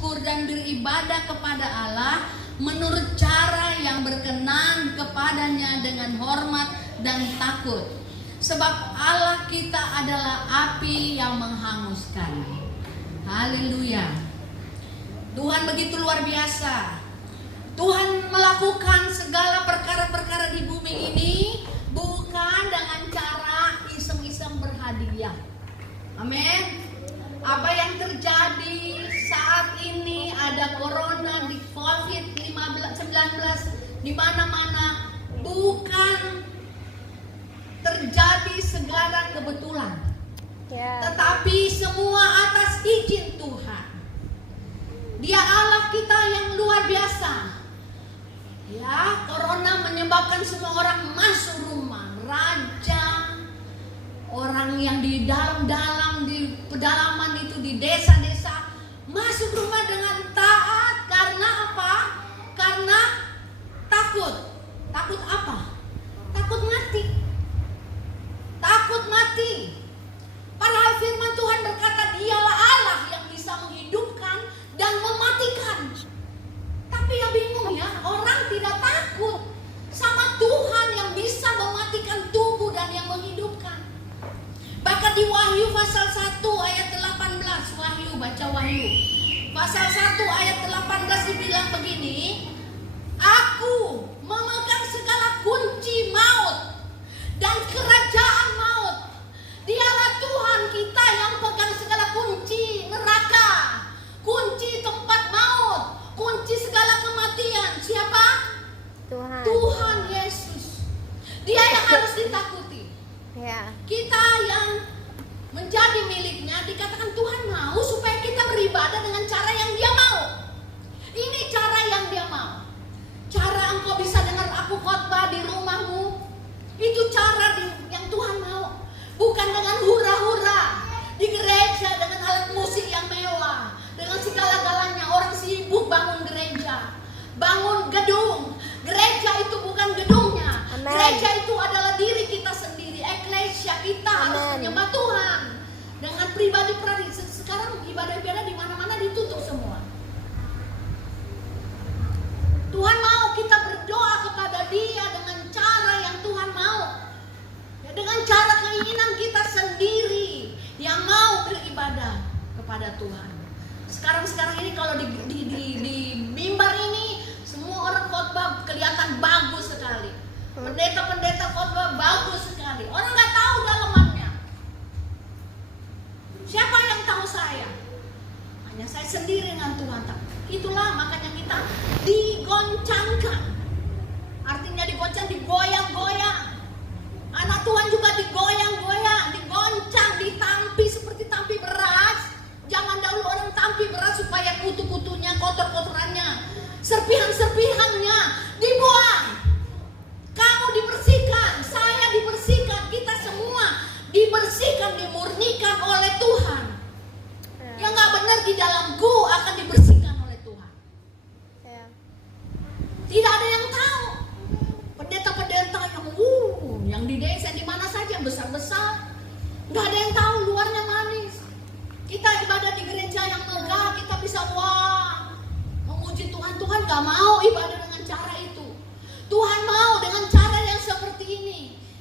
bersyukur dan beribadah kepada Allah menurut cara yang berkenan kepadanya dengan hormat dan takut. Sebab Allah kita adalah api yang menghanguskan. Haleluya. Tuhan begitu luar biasa. Tuhan melakukan segala perkara-perkara di bumi ini bukan dengan cara iseng-iseng berhadiah. Amin. Apa yang terjadi saat ini, ada corona, di COVID-19 di mana-mana, bukan terjadi segala kebetulan, tetapi semua atas izin Tuhan. Dia Allah kita yang luar biasa. Ya, corona menyebabkan semua orang masuk rumah, raja, orang yang di dalam-dalam, di pedalaman itu, di desa-desa, masuk rumah dengan taat. Karena apa? Karena takut. Takut apa? Takut mati. Takut mati. Padahal firman Tuhan berkata dialah Allah yang bisa menghidupkan dan mematikan. Tapi ya bingung ya, orang tidak takut sama Tuhan yang bisa mematikan tubuh dan yang menghidupkan. Bahkan di Wahyu pasal 1 ayat 18, Wahyu, baca Wahyu. Pasal 1 ayat 18 dibilang begini, Aku memegang segala kunci maut dan kerajaan maut. Dialah Tuhan kita yang pegang segala kunci neraka, kunci tempat maut, kunci segala kematian. Siapa? Tuhan. Tuhan Yesus. Dia yang harus ditakuti. Ya. Kita yang menjadi miliknya, dikatakan Tuhan mau supaya kita beribadah dengan cara yang Dia mau. Ini cara yang Dia mau. Cara engkau bisa dengar aku khotbah di rumahmu, itu cara yang Tuhan mau. Bukan dengan hura-hura di gereja dengan alat musik yang mewah, dengan segala-galanya. Orang sibuk bangun gereja, bangun gedung. Gereja itu bukan gedungnya. Amen. Gereja itu adalah diri kita sendiri. Eklesia kita harus menyembah Tuhan dengan pribadi-pribadi. Sekarang ibadah-ibadah di mana-mana ditutup semua. Tuhan mau kita berdoa kepada Dia dengan cara yang Tuhan mau. Ya, dengan cara keinginan kita sendiri yang mau beribadah kepada Tuhan. Sekarang ini kalau di mimbar ini semua orang khotbah kelihatan bagus sekali. Pendeta-pendeta khotbah bagus sekali. Orang nggak tahu dalamannya. Siapa yang tahu saya? Hanya saya sendiri dengan Tuhan. Itulah makanya kita digoncangkan. Artinya digoncang, digoyang-goyang. Anak Tuhan juga digoyang-goyang, digoncang, ditampi seperti tampi beras. Zaman dahulu orang tampi beras supaya kutu-kutunya, kotor-kotorannya, serpihan-serpihannya dibuang. Kamu dibersihkan, saya dibersihkan, kita semua dibersihkan, dimurnikan oleh Tuhan. Yang gak benar di dalamku akan dibersihkan oleh Tuhan. Tidak ada yang tahu. Pendeta-pendeta yang di desa di mana saja besar-besar, nggak ada yang tahu luarnya manis. Kita ibadah di gereja yang megah, kita bisa memuji Tuhan. Tuhan nggak mau ibadah dengan cara itu. Tuhan mau dengan cara yang seperti ini.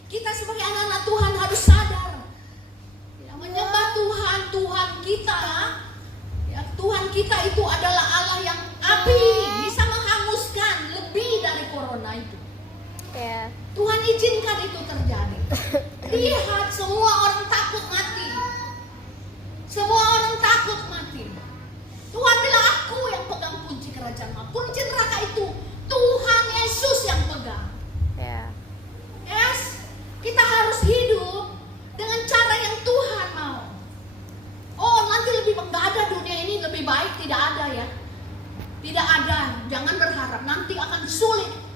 Kita sebagai anak-anak Tuhan harus sadar, ya, menyembah Tuhan, Tuhan kita. Ya, Tuhan kita itu adalah Allah yang api, bisa menghanguskan lebih dari corona itu. Ya. Tuhan izinkan itu terjadi. Lihat, semua orang takut mati. Semua orang takut mati. Tuhan bilang aku yang pegang kunci kerajaan maut. Kunci neraka itu Tuhan Yesus yang pegang. Ya. Yes, kita harus hidup dengan cara yang Tuhan mau. Oh, nanti nggak ada dunia ini lebih baik, tidak ada ya. Tidak ada, jangan berharap nanti akan sulit.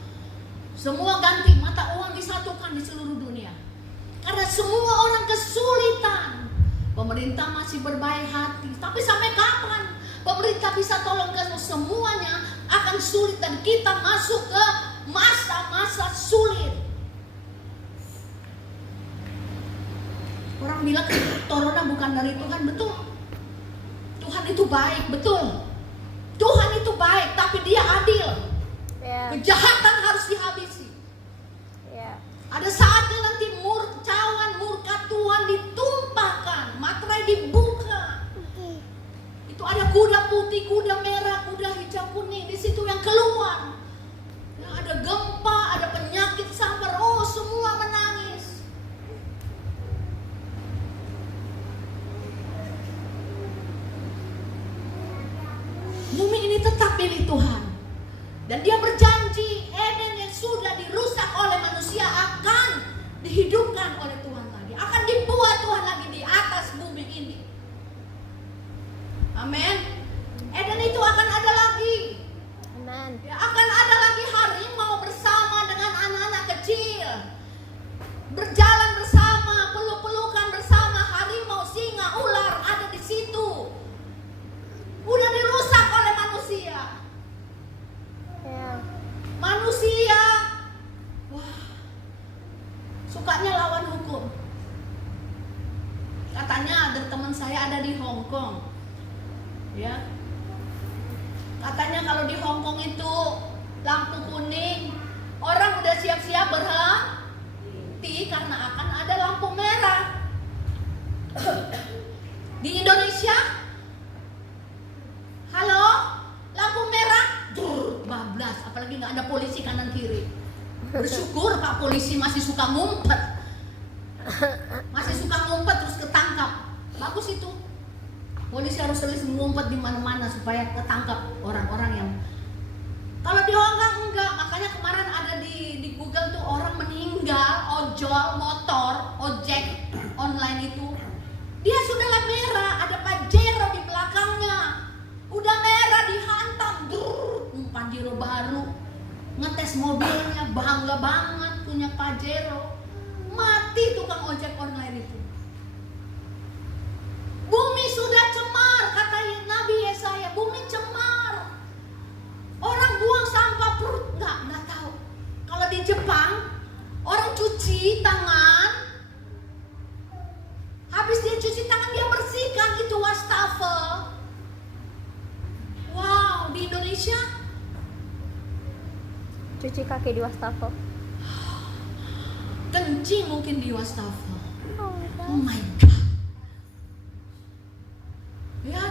Semua ganti, mata uang disatukan di seluruh dunia. Karena semua orang kesulitan. Pemerintah masih berbaik hati, tapi sampai kapan pemerintah bisa tolong ke semuanya? Akan sulit dan kita masuk ke masa-masa sulit. Orang bilang corona bukan dari Tuhan, betul. Tuhan itu baik, betul. Tuhan itu baik, tapi Dia adil. Ya. Kejahatan harus dihabisi. Ya. Ada saatnya nanti cawan murka Tuhan ditumpahkan, materai dibuka. Itu ada kuda putih, kuda merah, kuda hijau kuning di situ yang keluar. Ya, ada gempa, ada penyakit sambar, oh semua menangis. Bumi ini tetap milik Tuhan. Dan Dia berjanji Eden yang sudah dirusak oleh manusia akan dihidupkan oleh Tuhan lagi. Akan dibuat Tuhan lagi di atas bumi ini. Amin. Eden itu akan ada lagi. Amen. Ya, akan ada lagi harimau bersama dengan anak-anak kecil. Berjalan bersama, peluk-pelukan bersama, harimau, singa, ular ada di situ. Udah dirusak oleh manusia. Ya. Manusia, wah, sukanya lawan hukum. Katanya ada teman saya ada di Hong Kong, ya. Katanya kalau di Hong Kong itu lampu kuning, orang udah siap-siap berhenti karena akan ada lampu merah. Di Indonesia, halo, lampu merah, bablas, apalagi nggak ada polisi kanan kiri. Bersyukur Pak polisi masih suka ngumpet, terus ketangkap. Bagus itu. Polisi harus selalu ngumpet di mana-mana supaya ketangkap orang-orang yang. Kalau di Hongkong enggak, makanya kemarin ada di Google tuh orang meninggal ojol motor, ojek online itu. Dia sudah lah merah, ada Pajero di belakangnya. Udah merah dihantam, Pajero baru. Ngetes mobilnya, bangga banget punya Pajero. Mati tukang ojek online itu. Bumi sudah cemar, kata Nabi Yesaya, bumi cemar. Orang buang sampah perut, nggak tahu. Kalau di Jepang, orang cuci tangan, habis dia cuci tangan dia bersihkan itu wastafel. Wow, di Indonesia Cuci kaki di wastafel. kencing mungkin di wastafel. Oh my God. Ya,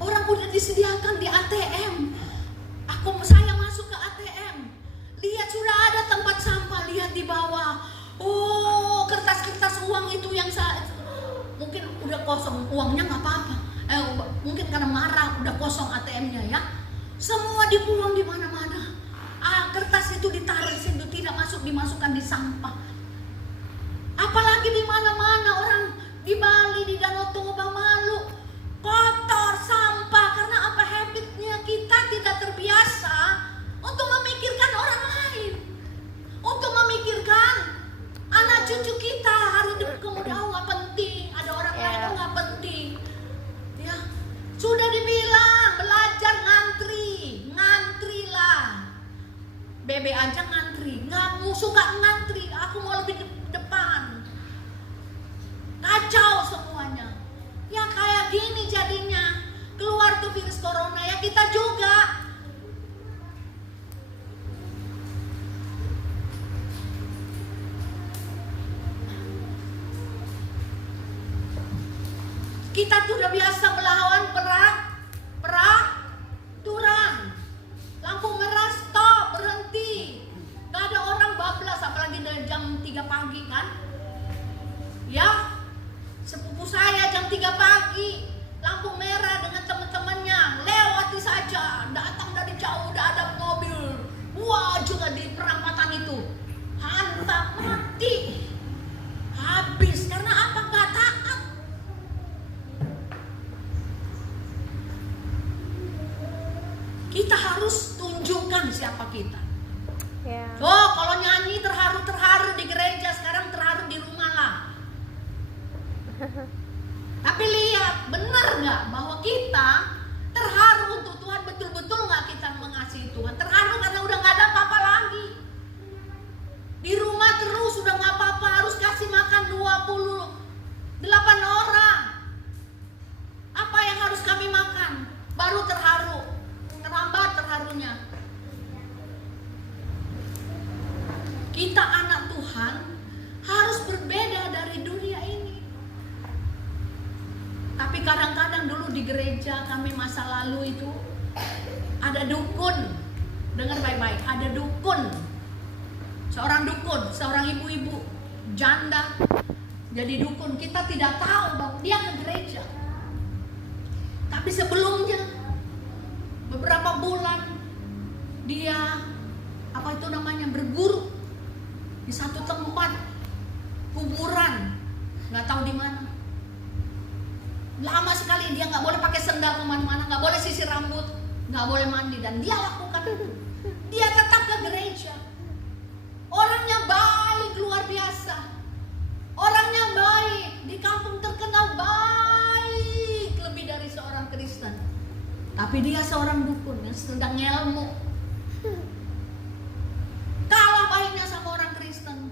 orang udah disediakan di ATM. Saya masuk ke ATM, lihat sudah ada tempat sampah, lihat di bawah. Oh, kertas-kertas uang itu yang mungkin udah kosong, uangnya nggak apa-apa. Mungkin karena marah udah kosong ATM-nya ya. Semua dibuang di mana-mana. Kertas itu ditaruh di situ, tidak dimasukkan di sampah. Apalagi di mana-mana orang di Bali, di Danau Toba, Malu, kotor, sampah. Karena apa? Habitnya kita tidak terbiasa untuk memikirkan orang lain, untuk memikirkan anak cucu kita. Hari kemudian nggak penting, ada orang lain itu nggak penting. Ya, sudah dibilang belajar ngantrilah. Bebe aja ngantri, nggak suka ngantri. Aku mau lebih depan. Kacau semuanya. Ya kayak gini jadinya. Keluar tuh virus corona ya, kita juga. Kita tuh udah biasa melawan peraturan. Lampu merah stop, berhenti. Gak ada orang bablas, apalagi dari jam 3 pagi kan. Ya, sepupu saya jam 3 pagi, lampu merah dengan teman-temannya, lewati saja, datang dari jauh udah ada mobil. Wah, juga di perampatan itu. Hantam, mati. Habis, karena apa? Gak taat. Kita harus tunjukkan siapa kita. Ya. Oh, kalau nyanyi terharu di gereja, sekarang terharu di rumah lah. Tapi lihat, benar nggak bahwa kita terharu untuk Tuhan? Betul-betul nggak kita mengasihi Tuhan? Terharu karena udah nggak ada apa-apa lagi. Di rumah terus udah nggak apa-apa, harus kasih makan 28 orang. Apa yang harus kami makan? Baru terharu. Kita anak Tuhan harus berbeda dari dunia ini. Tapi kadang-kadang dulu di gereja kami masa lalu itu ada dukun. Dengar baik-baik, ada dukun. Seorang dukun, seorang ibu-ibu janda jadi dukun. Kita tidak tahu bahwa dia ke gereja. Tapi sebelumnya beberapa bulan dia berguru di satu tempat kuburan, nggak tahu di mana. Lama sekali dia nggak boleh pakai sendal kemana-mana, nggak boleh sisir rambut, nggak boleh mandi, dan dia lakukan itu. Dia tetap ke gereja. Orangnya baik luar biasa, orangnya baik, di kampung terkenal baik lebih dari seorang Kristen. Tapi dia seorang dukun yang sedang ngelmu. Kalah baiknya sama orang Kristen.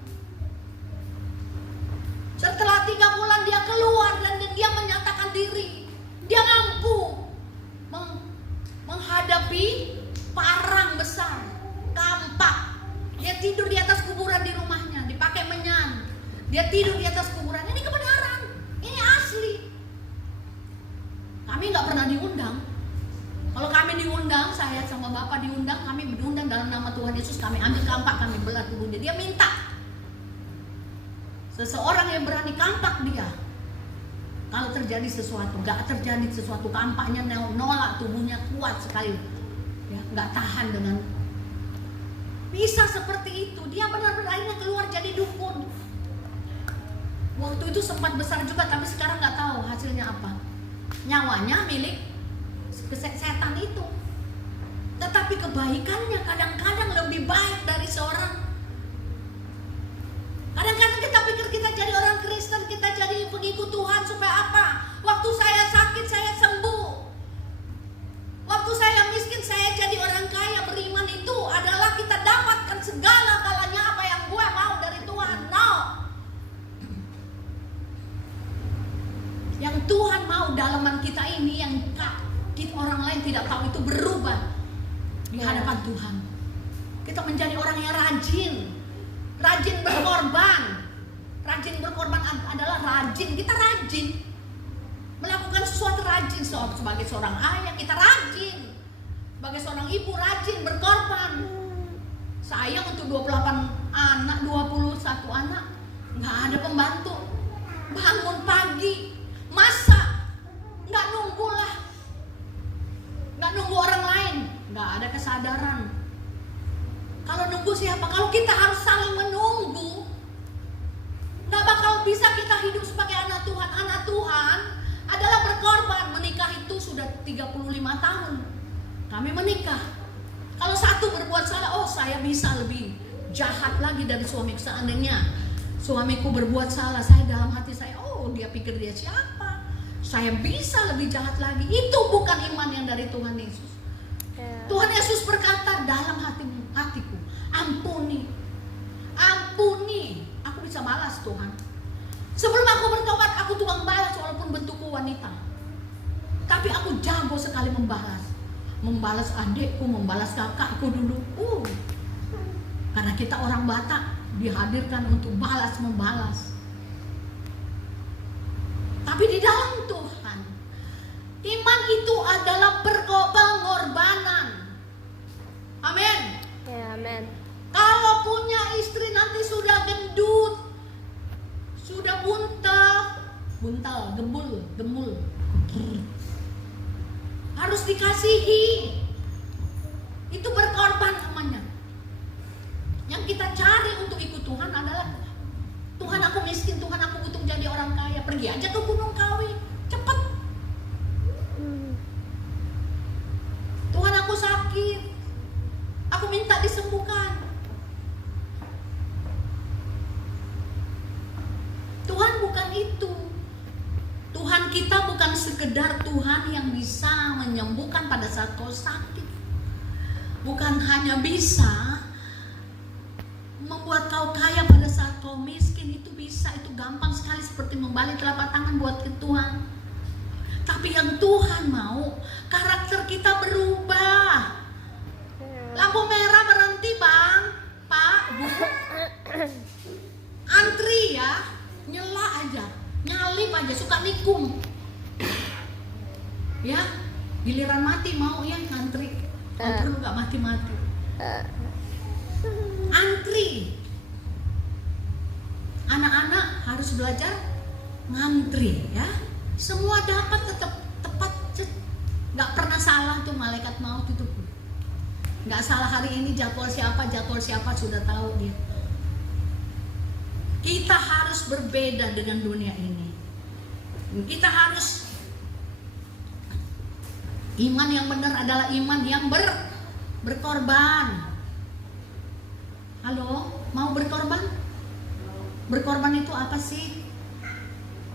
Setelah 3 bulan dia keluar dan dia menyatakan diri. Dia mampu menghadapi parang besar, kampak. Dia tidur di atas kuburan di rumahnya, dipakai menyan. Dia tidur di atas kuburan. Ini kebenaran, ini asli. Kami nggak pernah diundang. Kalau kami diundang, saya sama Bapak diundang, kami diundang dalam nama Tuhan Yesus, kami ambil kampak, kami belah tubuhnya. Dia minta. Seseorang yang berani kampak dia. Kalau terjadi sesuatu, gak terjadi sesuatu, kampaknya nolak, tubuhnya kuat sekali. Ya, gak tahan dengan. Bisa seperti itu. Dia benar-benar akhirnya keluar jadi dukun. Waktu itu sempat besar juga, tapi sekarang gak tahu hasilnya apa. Nyawanya milik setan itu. Tetapi kebaikannya kadang-kadang lebih baik dari seorang. Kadang-kadang kita pikir kita jadi orang Kristen, kita jadi pengikut Tuhan supaya apa? Waktu saya sakit saya sembuh. Waktu saya miskin saya jadi orang kaya. Beriman itu adalah kita dapatkan segala-galanya apa yang gue mau dari Tuhan. No. Yang Tuhan mau dalaman kita ini, yang orang lain tidak tahu, itu berubah di hadapan Tuhan. Kita menjadi orang yang rajin berkorban. Rajin berkorban adalah rajin. Kita rajin melakukan sesuatu, rajin sebagai seorang ayah kita rajin, sebagai seorang ibu rajin berkorban. Saya untuk 28 anak, 21 anak, nggak ada pembantu. Bangun pagi, masak, nggak nunggu orang lain, nggak ada kesadaran. Kalau nunggu siapa? Kalau kita harus saling menunggu, nggak bakal bisa kita hidup sebagai anak Tuhan. Anak Tuhan adalah berkorban. Menikah itu sudah 35 tahun kami menikah. Kalau satu berbuat salah, oh saya bisa lebih jahat lagi dari suamiku. Seandainya suamiku berbuat salah, saya dalam hati saya, oh dia pikir dia siapa, saya bisa lebih jahat lagi. Itu bukan iman yang dari Tuhan Yesus. Tuhan Yesus berkata dalam hatiku, ampuni, aku bisa balas Tuhan. Sebelum aku bertobat, aku tukang balas walaupun bentukku wanita. Tapi aku jago sekali membalas adikku, membalas kakakku dulu. Karena kita orang Batak dihadirkan untuk membalas. Tapi di dalam Tuhan, iman itu adalah pengorbanan. Amin. Ya, amin. Kalau punya istri nanti sudah gendut, sudah buntal, gemul, harus dikasihi. Itu berkorban namanya. Yang kita cari untuk ikut Tuhan adalah, Tuhan aku miskin, Tuhan aku butuh jadi orang kaya. Pergi aja ke Gunung Kawi, cepet. Tuhan aku sakit, aku minta disembuhkan. Tuhan bukan itu. Tuhan kita bukan sekedar Tuhan yang bisa menyembuhkan pada saat kau sakit. Bukan hanya bisa membuat kau kaya pada saat kau miskin. Itu bisa, itu gampang sekali, seperti membalik telapak tangan buat ke Tuhan. Tapi yang Tuhan mau, karakter kita berubah. Lampu merah berhenti bang, Pak, Bu. aja, suka nikung. Ya, giliran mati mau ya ngantri. Perlu gak mati-mati. Antri. Anak-anak harus belajar ngantri ya. Semua dapat tetap tepat. Gak pernah salah tuh malaikat maut itu. Gak salah hari ini jadwal siapa sudah tahu dia. Kita harus berbeda dengan dunia ini. Kita harus, iman yang benar adalah iman yang berkorban. Halo, mau berkorban? Berkorban itu apa sih?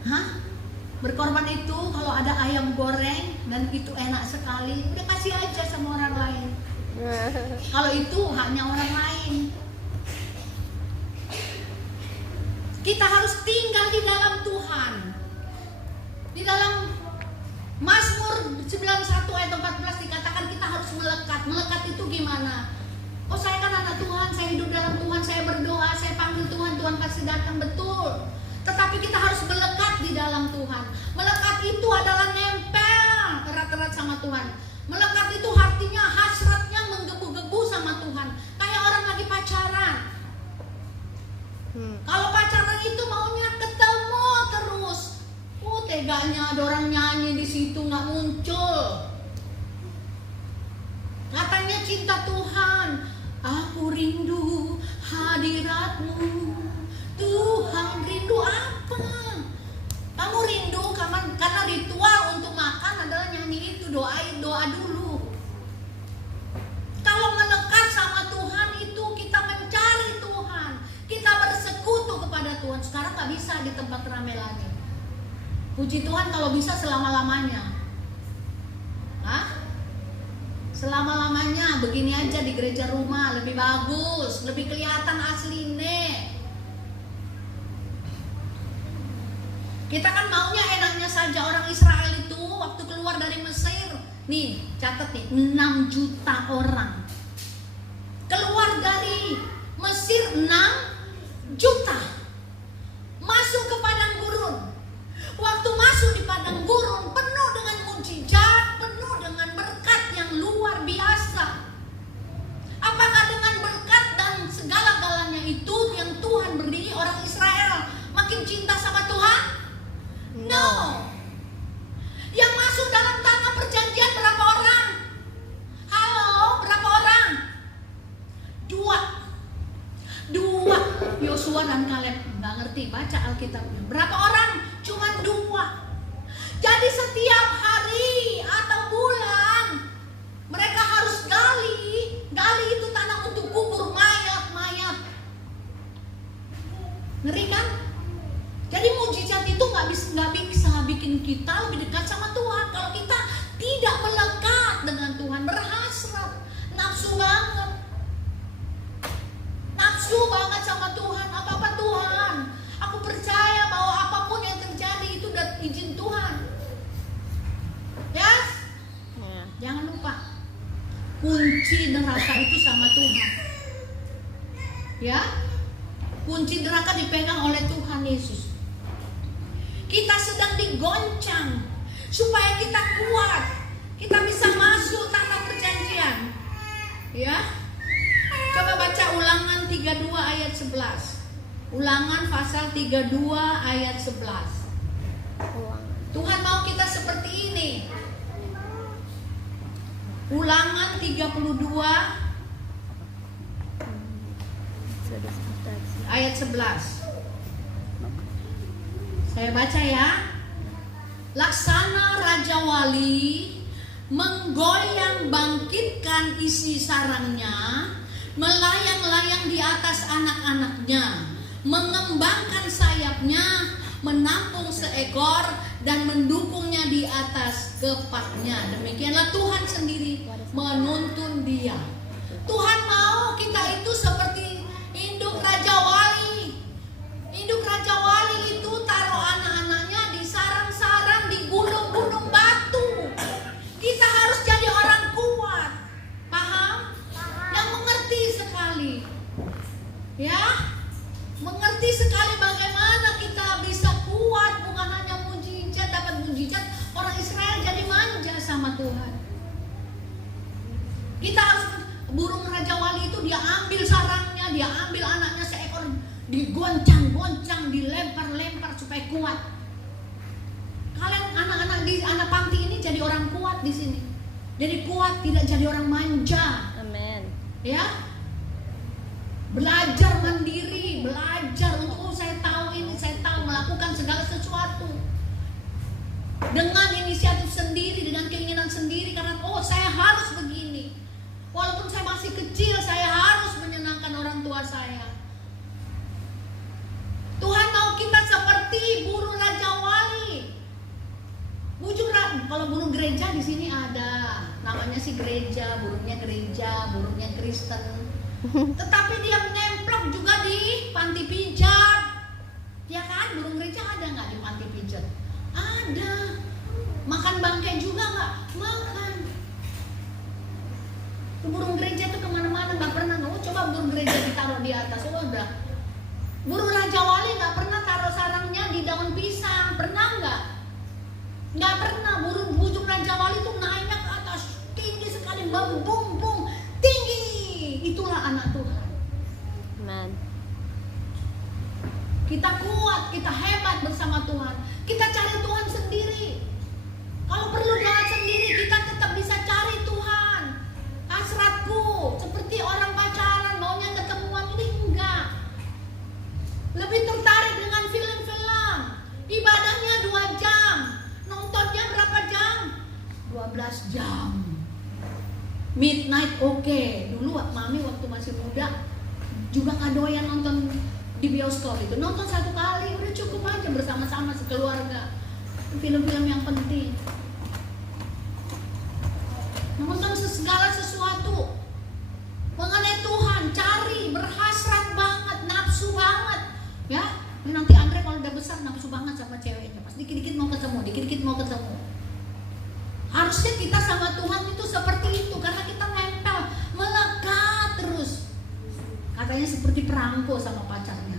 Hah? Berkorban itu kalau ada ayam goreng dan itu enak sekali, udah kasih aja sama orang lain. Kalau itu haknya orang lain. Kita harus tinggal di dalam Tuhan. Di dalam Mazmur 91 ayat 14 dikatakan kita harus melekat. Melekat itu gimana? Oh, saya kan anak Tuhan, saya hidup dalam Tuhan, saya berdoa, saya panggil Tuhan, Tuhan kasih datang, betul. Tetapi kita harus melekat di dalam Tuhan. Melekat itu adalah nempel erat-erat sama Tuhan. Melekat itu artinya hasratnya menggebu-gebu sama Tuhan. Kayak orang lagi pacaran. Kalau pacaran itu maunya ketemu terus. Teganya ada orang nyanyi di situ nggak muncul. Katanya cinta Tuhan. Aku rindu hadirat-Mu. Tuhan, rindu apa? Kamu rindu karena ritual untuk makan adalah nyanyi itu, doa dulu. Kalau melekat sama Tuhan itu kita mencari Tuhan, kita bersekutu kepada Tuhan. Sekarang nggak bisa di tempat ramai lagi. Puji Tuhan kalau bisa selama-lamanya. Hah? Selama-lamanya begini aja di gereja rumah lebih bagus, lebih kelihatan aslinya. Kita kan maunya enaknya saja. Orang Israel itu waktu keluar dari Mesir, nih catat nih, 6 juta orang keluar dari Mesir, 6 juta masuk ke padang gurun. Waktu masuk di padang gurun penuh dengan mujizat, penuh dengan berkat yang luar biasa. Apakah dengan berkat dan segala-galanya itu yang Tuhan beri, orang Israel makin cinta sama Tuhan? No. Yang masuk dalam tanah perjanjian berapa orang? Halo, berapa orang? 2. Yosua dan Kaleb. Nggak ngerti baca Alkitabnya. Berapa orang? Cuma 2. Jadi setiap hari atau bulan mereka harus gali itu tanah untuk kubur mayat-mayat. Ngeri kan? Jadi mujizat itu nggak bisa bikin kita lebih dekat sama Tuhan kalau kita tidak melekat dengan Tuhan, berhasrat, nafsu banget sama Tuhan. Apa-apa Tuhan, aku percaya bahwa apapun yang terjadi itu udah izin Tuhan. Yes? Jangan lupa kunci neraka itu sama Tuhan. Ya, kunci neraka dipegang oleh Tuhan Yesus. Kita sedang digoncang supaya kita kuat, kita bisa masuk tanah perjanjian. Ya, coba baca Ulangan 32 ayat 11. Ulangan pasal 32 ayat 11. Tuhan mau kita seperti ini. Ulangan 32 ayat 11. Saya baca ya. Laksana Raja Wali menggoyang bangkitkan isi sarangnya, melayang-layang di atas anak-anaknya, mengembangkan sayapnya, menampung seekor dan mendukungnya di atas kepaknya. Demikianlah Tuhan sendiri menuntun dia. Tuhan mau kita itu seperti induk Raja Wali. Induk Raja Wali itu taruh anak-anaknya di sarang-sarang, di gunung-gunung batu. Kita harus jadi orang kuat. Paham? Yang mengerti sekali. Ya? Mengerti sekali bagaimana kita bisa kuat, bukan hanya mujizat Kita harus, burung Raja Wali itu dia ambil sarangnya, dia ambil anaknya seekor, digoncang-goncang, dilempar-lempar supaya kuat. Kalian anak-anak di anak panti ini jadi orang kuat di sini. Jadi kuat, tidak jadi orang manja. Amin. Ya. Belajar mandiri, belajar untuk saya tahu ini, saya tahu melakukan segala sesuatu. Dengan inisiatif sendiri, dengan keinginan sendiri, karena saya harus begini. Walaupun saya masih kecil, saya harus menyenangkan orang tua saya. Tuhan mau kita seperti burung Raja Wali. Kalau burung gereja di sini ada, namanya sih gereja, burungnya Kristen. Tetapi dia nemplok juga di panti pijat. Ya kan, burung gereja ada nggak di panti pijat? Ada. Makan bangkai juga nggak? Makan. Burung gereja tuh kemana-mana nggak pernah. Coba burung gereja ditaruh di atas, udah. Burung Raja Wali nggak pernah taruh sarangnya di daun pisang, pernah nggak? Nggak pernah. Burung Raja Wali tuh naiknya ke atas, tinggi sekali, membumbung tinggi. Itulah anak Tuhan. Amen. Kita kuat, kita hebat bersama Tuhan. Kita cari Tuhan sendiri. Kalau perlu doa sendiri, kita tetap bisa cari Tuhan. Hasratku seperti orang pacaran, maunya ketemuan, ini enggak. Lebih tertarik dengan film-film. Ibadahnya 2 jam. Nontonnya berapa jam? 12 jam. Midnight oke. Dulu mami waktu masih muda juga nggak doyan nonton di bioskop itu. Nonton 1 kali udah cukup aja bersama-sama sekeluarga. Film-film yang penting. Nonton segala sesuatu mengenai Tuhan, cari, berhasrat banget, nafsu banget. Ya, ini nanti Andre kalau udah besar nafsu banget sama ceweknya. Pas dikit-dikit mau ketemu. Harusnya kita sama Tuhan itu seperti itu, karena kita nempel, melekat terus. Katanya seperti perangko sama pacarnya.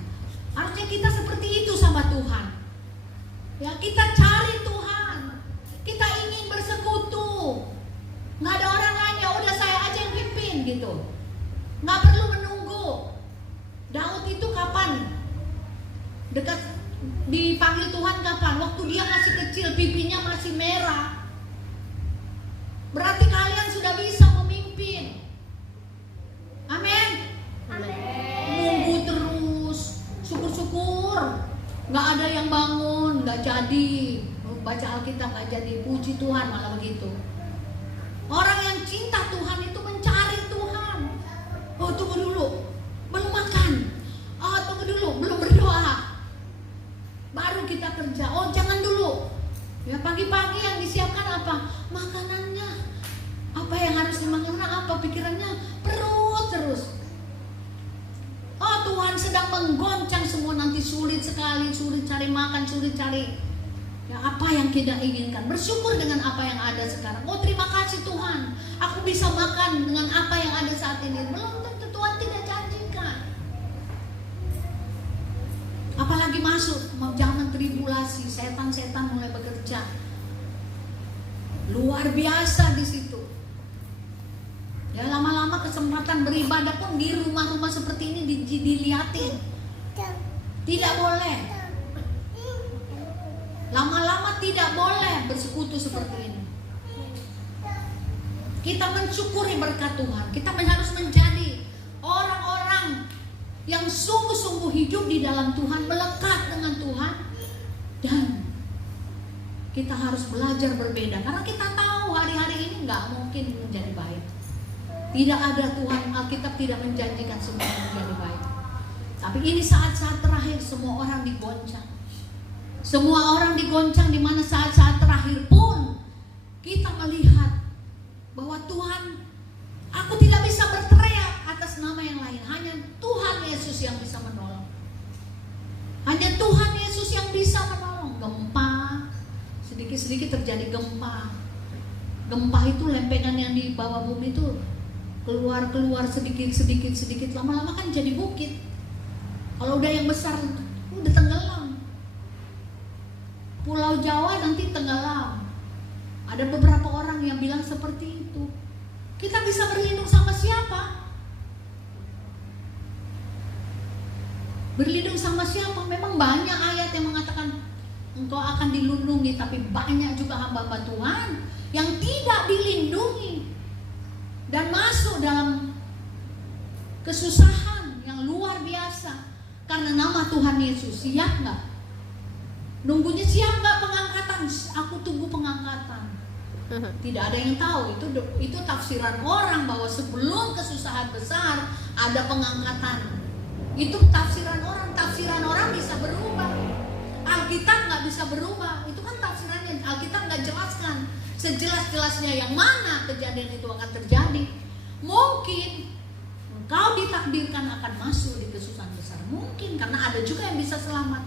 Harusnya kita seperti itu sama Tuhan. Ya, kita cari Tuhan. Kita ingin bersekutu. Nggak ada orang lain, ya udah saya aja yang pimpin gitu. Nggak perlu menunggu. Daud itu kapan? Dekat dipanggil Tuhan kapan? Waktu dia masih kecil, pipinya masih merah. Berarti kalian sudah bisa memimpin. Amin. Nunggu terus, syukur-syukur nggak ada yang bangun, nggak jadi baca Alkitab, nggak jadi puji Tuhan, malah begitu. Orang yang cinta Tuhan itu mencari Tuhan. Oh, tunggu dulu, belum makan. Oh, tunggu dulu, belum berdoa. Baru kita kerja. Oh, jangan dulu. Ya, pagi-pagi yang disiapkan apa? Makanannya. Apa yang harus dimakan? Apa pikirannya? Perut terus. Oh, Tuhan sedang menggoncang semua, nanti sulit sekali, sulit cari makan, sulit cari ya, apa yang kita inginkan. Bersyukur dengan apa yang ada sekarang. Oh, terima kasih Tuhan, aku bisa makan dengan apa yang ada saat ini. Belum tentu Tuhan tidak janjikan. Apalagi masuk zaman tribulasi, setan-setan mulai bekerja. Luar biasa di situ. Ya, lama-lama kesempatan beribadah pun di rumah-rumah seperti ini dilihatin. Tidak boleh. Lama-lama tidak boleh bersekutu seperti ini. Kita mensyukuri berkat Tuhan. Kita harus menjadi orang-orang yang sungguh-sungguh hidup di dalam Tuhan, melekat dengan Tuhan. Dan kita harus belajar berbeda, karena kita tahu hari-hari ini nggak mungkin menjadi baik. Tidak ada, Tuhan Alkitab tidak menjanjikan semua menjadi baik. Tapi ini saat-saat terakhir semua orang digoncang. Semua orang digoncang, di mana saat-saat terakhir pun kita melihat bahwa Tuhan, aku tidak bisa berteriak atas nama yang lain. Hanya Tuhan Yesus yang bisa menolong. Hanya Tuhan Yesus yang bisa menolong. Gempa, sedikit-sedikit terjadi gempa. Gempa itu lempengan yang di bawah bumi itu keluar sedikit, lama-lama kan jadi bukit. Kalau udah yang besar udah tenggelam. Pulau Jawa nanti tenggelam. Ada beberapa orang yang bilang seperti itu. Kita bisa berlindung sama siapa? Berlindung sama siapa? Memang banyak ayat yang mengatakan engkau akan dilindungi, tapi banyak juga hamba-hamba Tuhan yang tidak dilindungi dan masuk dalam kesusahan yang luar biasa karena nama Tuhan Yesus. Siap nggak? Nunggunya siap nggak pengangkatan? Aku tunggu pengangkatan. Tidak ada yang tahu. Itu tafsiran orang bahwa sebelum kesusahan besar ada pengangkatan. Itu tafsiran orang. Tafsiran orang bisa berubah. Alkitab nggak bisa berubah. Itu kan tafsirannya. Alkitab nggak jelaskan sejelas-jelasnya yang mana kejadian itu akan terjadi. Mungkin engkau ditakdirkan akan masuk di kesusahan besar. Mungkin karena ada juga yang bisa selamat.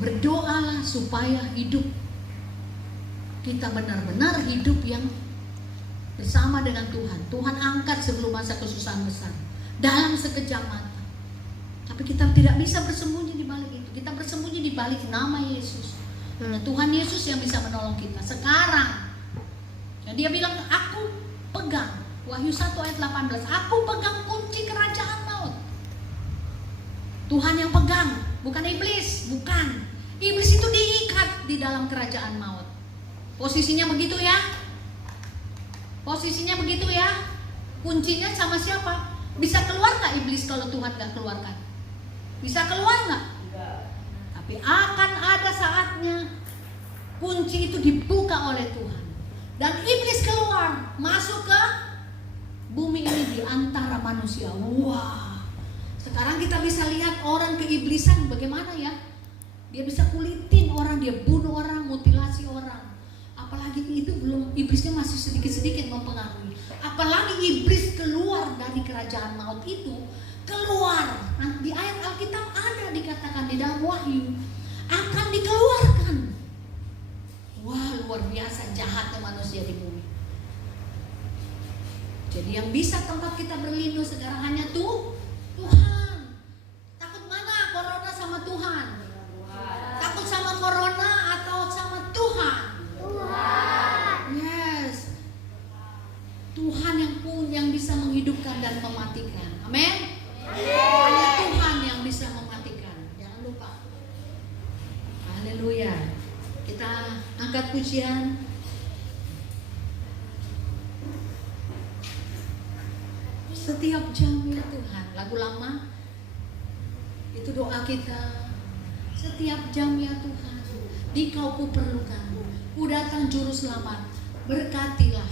Berdoalah supaya hidup kita benar-benar hidup yang bersama dengan Tuhan. Tuhan angkat sebelum masa kesusahan besar dalam sekejap mata. Tapi kita tidak bisa bersembunyi di balik itu. Kita bersembunyi di balik nama Yesus. Hanya Tuhan Yesus yang bisa menolong kita sekarang. Dan dia bilang, aku pegang, Wahyu 1 ayat 18, aku pegang kunci kerajaan maut. Tuhan yang pegang, bukan iblis, bukan. Iblis itu diikat di dalam kerajaan maut. Posisinya begitu ya. Posisinya begitu ya. Kuncinya sama siapa? Bisa keluar nggak iblis kalau Tuhan nggak keluarkan? Bisa keluar nggak? Tapi akan ada saatnya kunci itu dibuka oleh Tuhan. Dan iblis keluar, masuk ke bumi ini di antara manusia. Wah. Sekarang kita bisa lihat orang keiblisan bagaimana ya. Dia bisa kulitin orang, dia bunuh orang, mutilasi orang. Apalagi itu belum, iblisnya masih sedikit-sedikit mempengaruhi. Apalagi iblis keluar dari kerajaan maut itu, keluar. Di ayat Alkitab ada dikatakan di dalam Wahyu akan dikeluarkan. Wah, luar biasa jahatnya manusia di bumi. Jadi yang bisa tempat kita berlindung sekarang hanya Tuhan. Takut mana? Corona sama Tuhan? Takut sama corona atau sama Tuhan? Tuhan. Yes. Tuhan yang bisa menghidupkan dan mematikan. Amin. Hanya Tuhan yang bisa mematikan. Jangan lupa. Haleluya. Kita angkat pujian. Setiap jam ya Tuhan. Lagu lama. Itu doa kita. Setiap jam ya Tuhan, Dikau ku perlukan. Ku datang juru selamat. Berkatilah